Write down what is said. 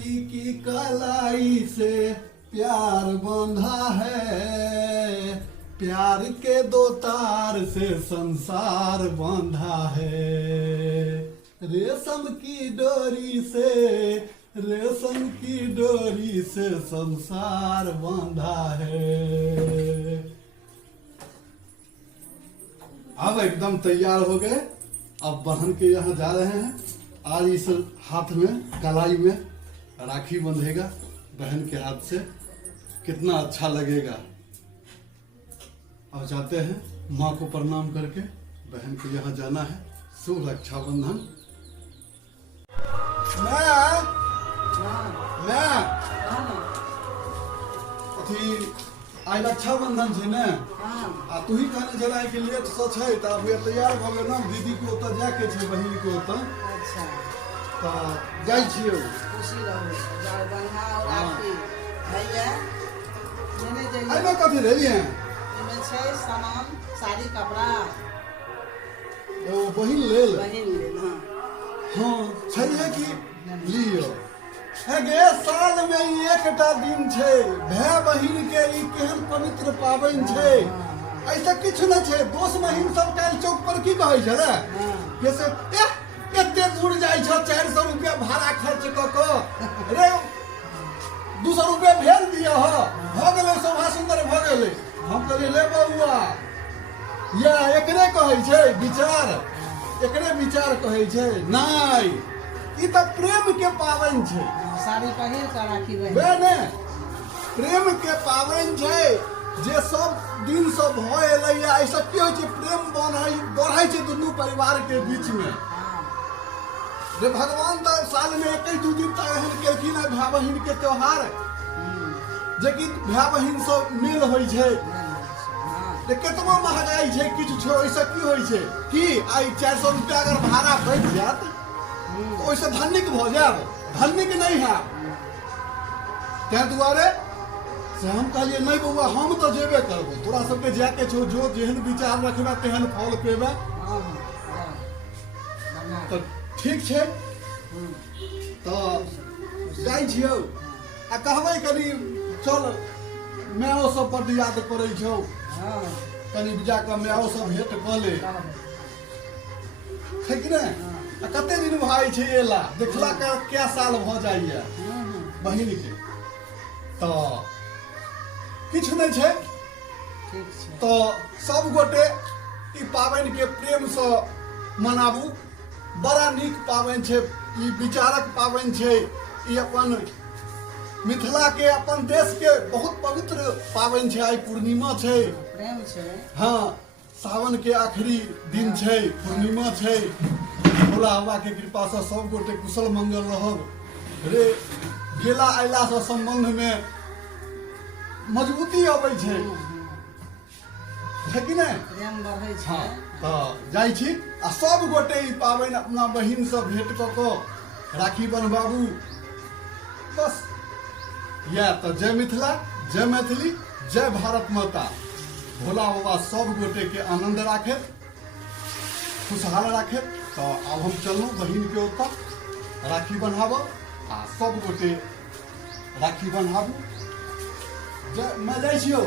कलाई की कलाई से प्यार बंधा है, प्यार के दो तार से संसार बंधा है। रेशम की डोरी से, रेशम की डोरी से संसार बंधा है। अब एकदम तैयार हो गए। अब बहन के यहाँ जा रहे हैं। आज इस हाथ में कलाई में राखी बंधेगा बहन के हाथ से, कितना अच्छा लगेगा। अब जाते हैं, माँ को प्रणाम करके बहन के यहाँ जाना है। शुभ रक्षाबंधन। मैं अथी आज रक्षाबंधन छै ने, आ तू ही कहने छला कि लेट से छै त अब तैयार भ गेल ना। दीदी के ओतऽ जाके छै, बहिन के ओतऽ। अच्छा त जाइ छियौ। खुशी रहू, जाओ बंधा और राखी भैया लेने जाइए। एहिमे कथी लेलियै? एहिमे छै सामान, साड़ी कपड़ा। ओ बहिन लेल? बहिन लेल, हाँ छैहे कि लियो। गे साल में एकटा दिन छै, भाई बहिन के ई केहन पवित्र पाबनि छै। ऐसा किछु न छै। दोस्त महीन सब काल्हि चौक पर की कहै छले, जैसे एते दूर जाइ छ, 400 रुपया भाड़ा खर्च क के रे 200 रुपया भेज दिया भ गेलै, शोभा सुंदर भ गेलै। हम कहलियै ले बउआ, या एकरे कहै छै विचार, एकरे विचार कहै छै। नहीं, ई त प्रेम के पाबनि छै। साड़ी पहिर के राखी बहिन वे ने प्रेम के पाबनि छै, जे सब दिन से भ एलैया। ऐसा की होइ छै, प्रेम बढ़ै छै दुनू परिवार के बीच में। रे भगवान त साल में एक दू दिन तक एहन केलखिन है भाई बहिन के त्योहार, जे कि भाई बहिन से मेल होइ छै। केतनो महंगाई छै, किछु छै, ओइसे की होइ छै कि आई 400 रुपया अगर भाड़ा बच जात तो ओइसे धनिक भ जाब, धनिक नहीं है। तै दुआरे से हम कहलिए नहीं बउआ, हम तो जेबे करबो, तोरा सबके जाके छो, जो जेहन विचार रखबे तेहन फल पेबे। तो ठीक छै, तो जाइ छियौ। आ कहबै कनी चल, मायो सब बड्ड याद करै छौ, कनी जाके मायो सब भेंट क ले, छै कि नै? आ कते दिन भाई छै एला, देखला का क्या साल भ जाइए बहिन के। तो किछु नहीं छै। तो सब गोटे ई पाबनि के प्रेम से मनाबू। बड़ा नीक पाबनि छै, ई विचारक पाबनि छै। ई अपन मिथिला के, अपन देश के बहुत पवित्र पाबनि छै। आई पूर्णिमा छै, प्रेम छै। हाँ, सावन के आखिरी दिन छै, पूर्णिमा छै। भोला बाबा के कृपा से सब गोटे कुशल मंगल रहब। रे गेला अयला से संबंध में मजबूती अबै छै, कि नहीं? प्रेम बढ़ै छै। हाँ, तो जाइ छी। आ सब गोटे ई पाबनि अपना बहिन से भेंट क के राखी बन्हबाबू। बस या तो जय मिथिला, जय मैथिली, जय भारत माता। भोला बाबा सब गोटे के आनंद राखे, खुशहाल राखे। तो अब हम चलू बहिन के ओतऽ राखी बन्हाब, आ सब गोटे राखी बन्हाबू। मैं जाइ छियौ।